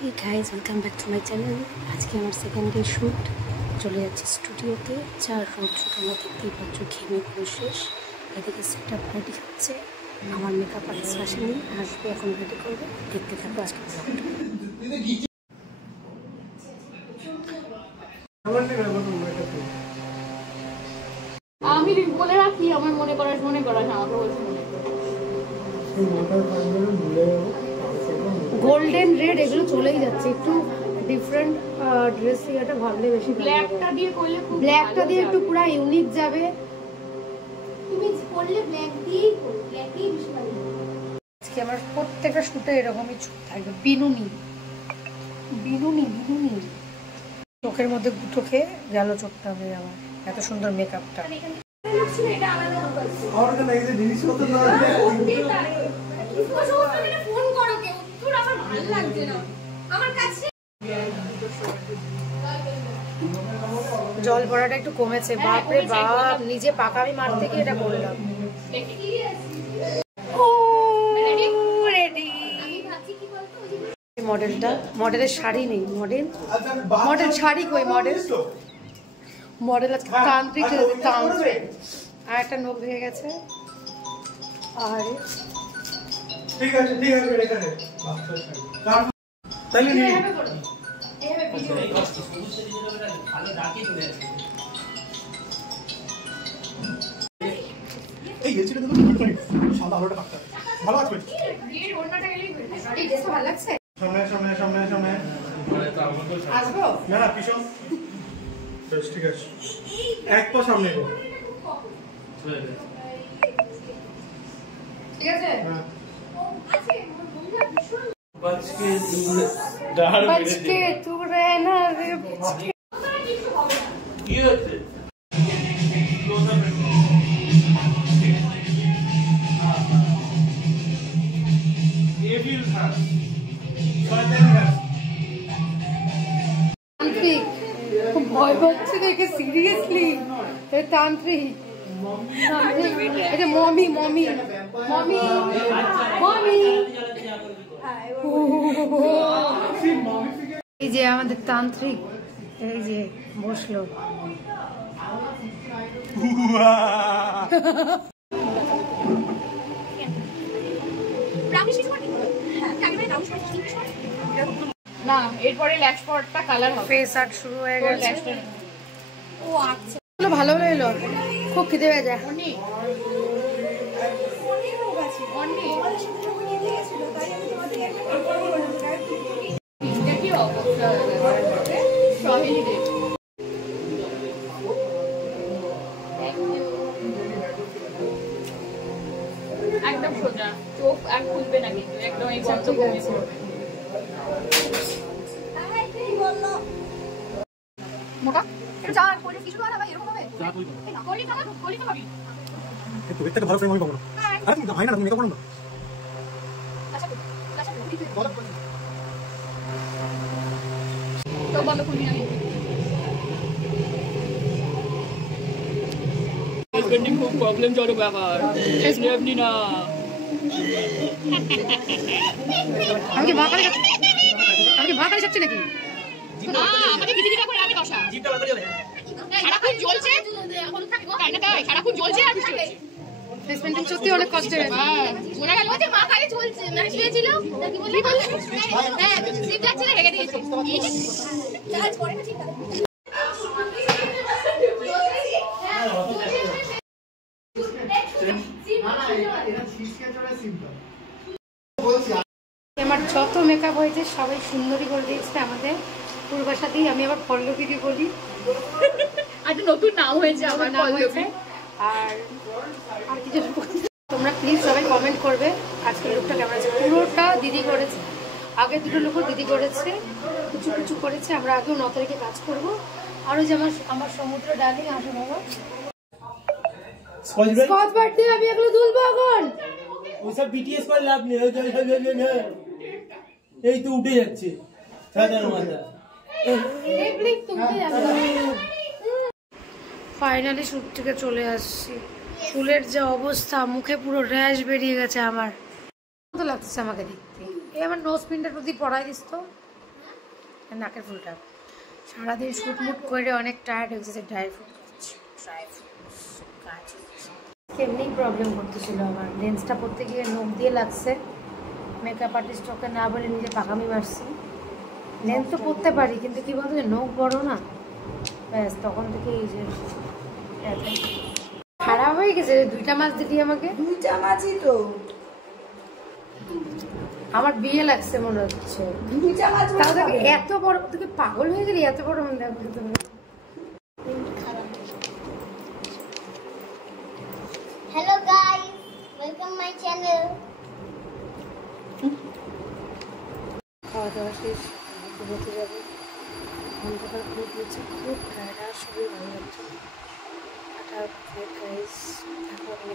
Hey guys, welcome back to my channel. আজকে আমার second day shoot, চলে যাচ্ছি স্টুডিওতে। চার রোদ শ্যুটের দেখতেই পাচ্ছ, ঘেমে পুরো শেষ। এদিকে সেট আপ রেডি হচ্ছে, আমার মেকআপ আর্টিস্ট আসেনি, আসবে, এখন রেডি করবে। দেখতে থাকবো আজকে ব্লগটা। আমি বলে রাখি, আমার মনে করা আমাকে বলছে গোল্ডেন রেড এগুলো চলেই যাচ্ছে, একটু ডিফারেন্ট ড্রেস এটা ভাবলে বেশি। ব্ল্যাকটা দিয়ে করলে খুব ব্ল্যাকটা দিয়ে একটু পুরো ইউনিক যাবে। তুমি করলে ব্ল্যাক দিয়েই করো, ব্ল্যাকই বেশি ভালো। আজকে আমার প্রত্যেকটা শুটে এরকমই চুপ থাকবে, বিনুনি বিনুনি বিনুনি। চোখের মধ্যে গুঁতো খেয়ে গেল চোখটা হবে আমার, এত সুন্দর মেকআপটা। এটা আলাদা করছি অর্গানাইজে জিনিস হতে না ফোন করো কেউ, তোর আমার ভালো লাগছে না আমার কাছে। জল পড়াটা একটু কমেছে, বাপরে বাপ, নিজে পাকামি মারতে গিয়ে এটা করলাম। মডেলটা, মডেলের শাড়ি নেই, মডেল শাড়ি কই, মডেল আজকে তান্ত্রিক, তান্ত্রিক। আর একটা নখ ভেঙে গেছে। আর ঠিক আছে এখানে তাহলে নিয়ে এই গেছিটা তো সাদা আলোটা পাকটা ভালো আছে এর ওন্নাটা গেলেই হয়ে যায়। এই ড্রেসটা ভালো লাগছে। সামনে আসবো না পিছন বেশ, ঠিক আছে এক পা সামনে গো, ঠিক আছে। হ্যাঁ बच के तू रहना रे, ये আছে তান্ত্রিক ভয় পাচ্ছে দেখে, সিরিয়াসলি তান্ত্রিক। এটা মমি মমি মমি মমি। এই যে আমাদের তান্ত্রিক, এই যে বসলো। না এরপরে ল্যাশ পরটা কালার হবে, ফেস আর্ট শুরু হয়ে গেছে। ও আচ্ছা ভালো এলো, খুব খিদে হয়ে যায়। কি অবস্থা সহেলি রে, একদম সোজা চোখ আর খুলবে না, কিন্তু একদম এই বন্ধ করে মোটা এটা যা কোলে কিছু না ভাই, এরকম হবে যা কোলি তো হবে একটু দেখতে ভালো ফ্রেম আমি পাবো না। আরে তুমি ভাই না, তুমি মেকআপ করো না। তো বলো খুলি আমি হাজবেন্ডিং খুব প্রবলেম চলো ব্যাপার, আপনি না আমাকে ভাকালে যাচ্ছে নাকি? না আমাকে গিদিগিটা করে আমি দশা জিপটা বার করে যাবে, সারাক্ষণ জ্বলছে হলুদ থাকবো তাই না, তাই সারাক্ষণ জ্বলছে আর বৃষ্টি হচ্ছে। ফেসপেন্টিং সত্যি অনেক কষ্টের। বোঝা গেল যে মা কালে চলছে, মানে শুয়েছিল নাকি বললি বললে হ্যাঁ জিপ যাচ্ছিল, রেখে দিয়েছে চার্জ করে না, ঠিক আছে। আমার যত মেকআপ হয়েছে সবাই সুন্দরী করে দিয়েছে আমাদের পূর্বাশাতেই। আমি আবার পল্লবীকে বলি, একটা নতুন নাম হয়েছে আমার, নাম হয়েছে। আর আর কিছু তোমরা প্লিজ সবাই কমেন্ট করবে আজকের লুকটা কেমন আছে। পুরোটা দিদি করেছে, আগে দুটো লুকও দিদি করেছে, কিছু কিছু করেছে। আমরা আগেও 9 তারিখে কাজ করবো। আরও যে আমার সমুদ্র ডালিং আসো বাবা, স্কচ ব্রাইট দিয়ে আমি এগুলো তুলবো এখন। ওসব বিটিএস করে লাভ নেই, এই তো উঠে যাচ্ছে সাদার মাথা। ফাইনালি শুট থেকে চলে আসছি। চুলের যে অবস্থা, মুখে পুরো র্যাশ বেরিয়ে গেছে আমার, তো লাগতেছে আমাকে দেখতে। এই আমার নোজ পিনটা প্রতি পড়াই দিস তো, নাকের ফুলটা। সারাদিন শুটমুট করে অনেক টায়ার্ড হয়ে গেছে, ড্রাই ফ্রুট এমনি প্রবলেম করতেছিল আমার। লেন্সটা পরতে গিয়ে নখ দিয়ে লাগছে, মেকআপ আর্টিস্ট ওকে না বলে নিজে পাকামি মারছি। লেন্স তো পরতে পারি কিন্তু কী বলতো নখ বড় না, ব্যাস তখন থেকে এই যে খারাপ হয়ে গেছে। 2টা মাছ দিলি আমাকে। 2টা মাছই তো, আমার বিয়ে লাগছে মনে হচ্ছে। 2টা মাছ তাও তোকে এত বড়, তোকে পাগল হয়ে গেলি এত বড় মনে হয়। Hello guys, welcome my channel. খাওয়া দাওয়া শেষ, ঘুরতে যাবো। অন্ধকার খুব হচ্ছে, খুব টায়ার্ড, আর শরীর ভালো লাগছে। টাটা গাইস, দেখা হবে।